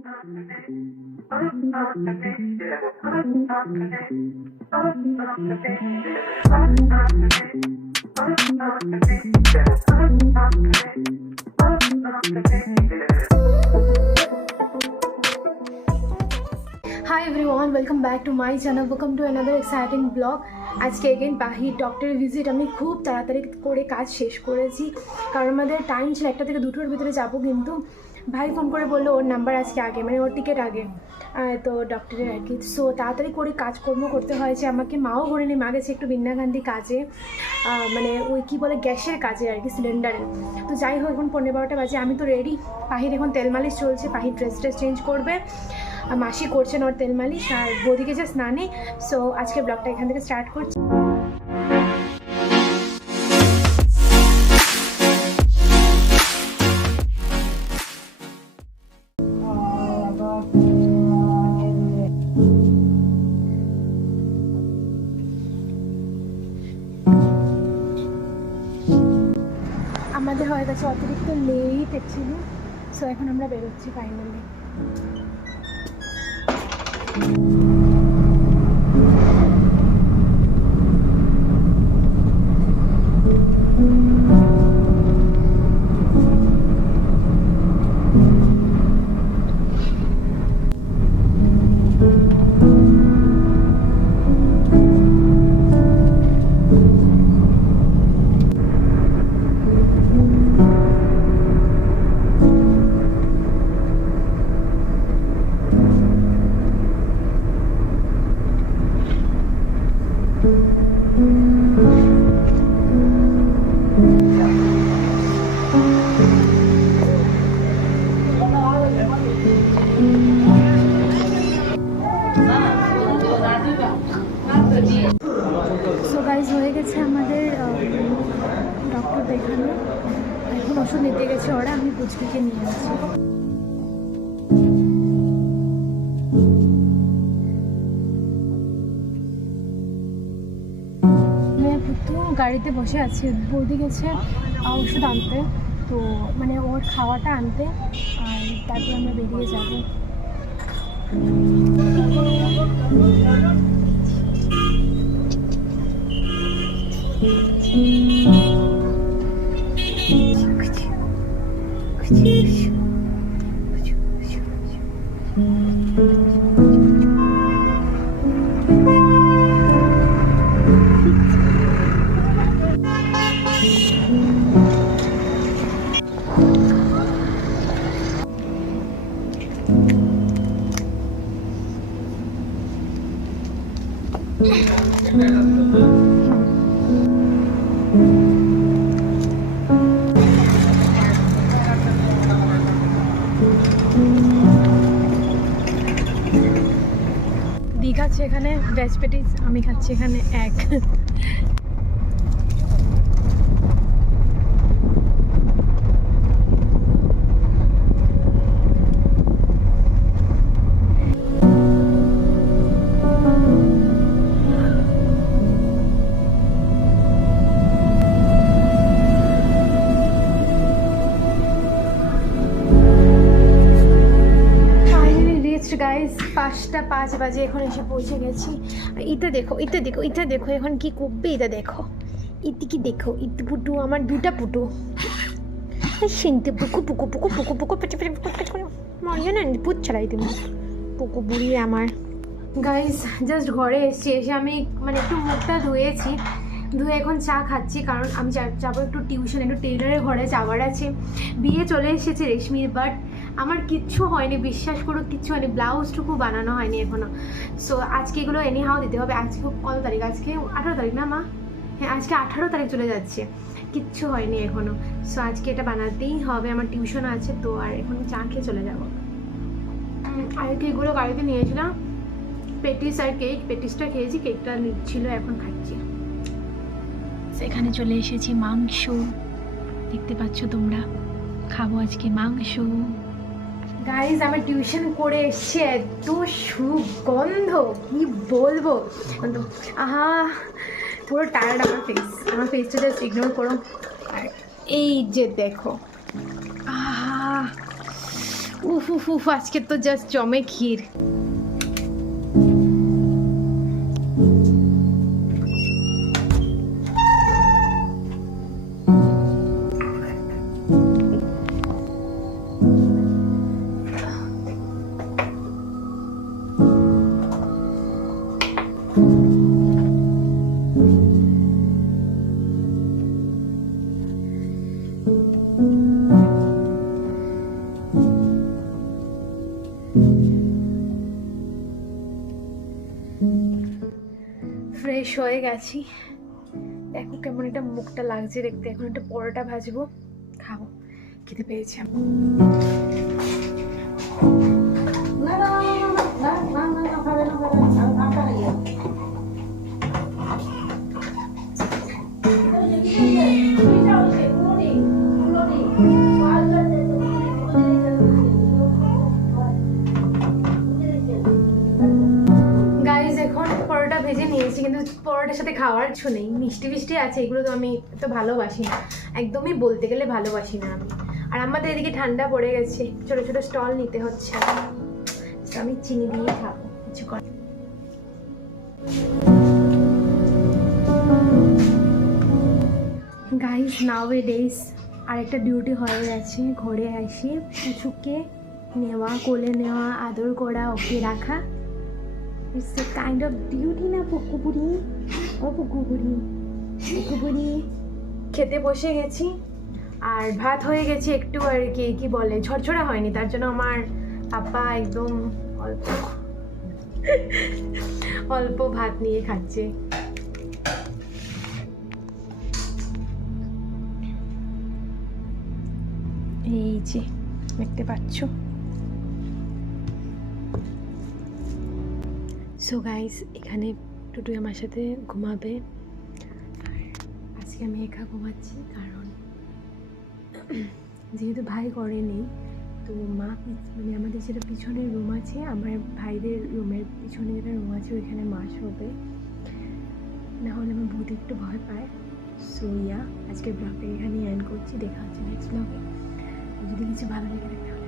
Hi everyone, welcome back to my channel. Welcome to another exciting vlog. আজকে again বাহির ডক্টরের visit আমি খুব তাড়াতাড়ি করে কাজ শেষ করেছি, কারণ আমাদের টাইম ছিল 1টা থেকে 2টোর ভিতরে যাব, কিন্তু ভাই ফোন করে বললো ওর নাম্বার আজকে আগে, মানে ওর টিকিট আগে, তো ডক্টরের আর কি। সো তাড়াতাড়ি করে কাজকর্ম করতে হয়েছে আমাকে। মাও ঘুরেনি, মা গেছে একটু বিন্নাগান্ধী কাজে, মানে ওই কী বলে গ্যাসের কাজে আর কি, সিলিন্ডারে। তো যাই হোক, এখন 11:30 বাজে, আমি তো রেডি। পাহির এখন তেল মালিশ চলছে, পাহির ড্রেস চেঞ্জ করবে, মাসি করছেন ওর তেল মালিশ, আর বৌদি গেছে স্নানে। সো আজকে ব্লগটা এখান থেকে স্টার্ট করছি। আমাদের হয়ে গেছে অতিরিক্ত লেট অ্যাকচুয়ালি। সো এখন আমরা বেরোচ্ছি ফাইনালি। সো গাইজ, হয়ে গেছে আমাদের ডক্টর দেখানো, এখন ওষুধ নিতে গেছে ওরা, আমি পুচকিকে নিয়ে আসছি। পুতু গাড়িতে বসে আছে, বৌদি গেছে ওষুধ আনতে, তো মানে ওর খাওয়াটা আনতে, আর তারপর আমরা বেরিয়ে যাবো। খাচ্ছে এখানে ভেজ পেটিস, আমি খাচ্ছি এখানে এক। গাইজ 5:05 বাজে, এখন এসে পৌঁছে গেছি। এটা দেখো, এটা দেখো, এটা দেখো এখন কি করবে, এটা দেখো, ইতি কি দেখো, ইতি পুটু, আমার 2টা পুটু শুনতে পুকু পুকু পুকু পুকু পুকু মরিও না, পুত ছাড়াই তুমি পুকু বুড়ি আমার। গাইজ জাস্ট ঘরে এসেছি, এসে আমি মানে একটু মুখটা ধুয়েছি, ধুয়ে এখন চা খাচ্ছি, কারণ আমি যাবো একটু টিউশন, একটু টেইলারের ঘরে যাওয়ার আছে। বিয়ে চলে এসেছে রেশমির, বাট আমার কিচ্ছু হয়নি, বিশ্বাস করো কিচ্ছু হয়নি, ব্লাউজটুকু বানানো হয়নি এখনও। সো আজকে এগুলো এনিহাও দিতে হবে। আজকে কত তারিখ? আজকে 18 তারিখ না মা? হ্যাঁ, আজকে 18 তারিখ চলে যাচ্ছে, কিচ্ছু হয়নি এখনও। সো আজকে এটা বানাতেই হবে, আমার টিউশন আছে তো। আর এখন চা খেয়ে চলে যাবো। আর কেকগুলো গাড়িতে নিয়েছিলাম, পেটিস আর কেক, পেটিসটা খেয়েছি, কেকটা নিচ্ছিল, এখন খাচ্ছি। সেখানে চলে এসেছি, মাংস দেখতে পাচ্ছ তোমরা, খাবো আজকে মাংস। গাইজ আমি টিউশন করে এসছি, এত সুগন্ধ কি বলবো, আহা পুরো টায়ার্ড আমার ফেসটা জাস্ট ইগনোর করো। আর এই যে দেখো, আহা উফ উফ উফ, আজকে তো জাস্ট জমে ক্ষীর। ফ্রেশ হয়ে গেছি, দেখো কেমন একটা মুখটা লাগছে দেখতে। এখন একটা পরোটা ভাজবো, খাবো, খেতে পেয়েছি। গাইজ এখন পরোটা ভেজে নিয়েছি, কিন্তু পরোটার সাথে খাওয়ার কিছু নেই, মিষ্টি মিষ্টি আছে, এগুলো তো আমি তো ভালোবাসি না, একদমই বলতে গেলে ভালোবাসি না আমি। আর আমাদের এদিকে ঠান্ডা পড়ে গেছে, ছোটো ছোটো স্টল নিতে হচ্ছে, তো আমি চিনি দিয়ে খাবো, কিছু কর। গাইজ নাওএডেজ আরেকটা বিউটি হয়ে গেছে, ঘরে এসে পুচুকে নেওয়া, কোলে নেওয়া, আদর করা, ওকে রাখা। It's a kind of beauty না পুকুপুরি? ও পুকুপুরি, পুকুপুরি। খেতে বসে গেছি, আর ভাত হয়ে গেছে একটু, আর কি বলে, ঝরঝরা হয়নি, তার জন্য আমার পাপা একদম অল্প অল্প ভাত নিয়ে খাচ্ছে। এই যে দেখতে পাচ্ছ। সো গাইস, এখানে টুটুই আমার সাথে ঘুমাবে, আর আজকে আমি একা ঘুমাচ্ছি, কারণ যেহেতু ভাই ঘরে নেই, তো মা মানে আমাদের যেটা পিছনের রুম আছে, আমার ভাইদের রুমের পিছনে যেটা রুম আছে, ওইখানে মা শোবে, নাহলে আমার বহুত একটু ভয় পায়। সো ইয়া, আজকের ব্লগটা এখানেই এন্ড করছি, দেখা হচ্ছে নেক্সট ব্লগে। যদি কিছু ভালো লেগে থাকে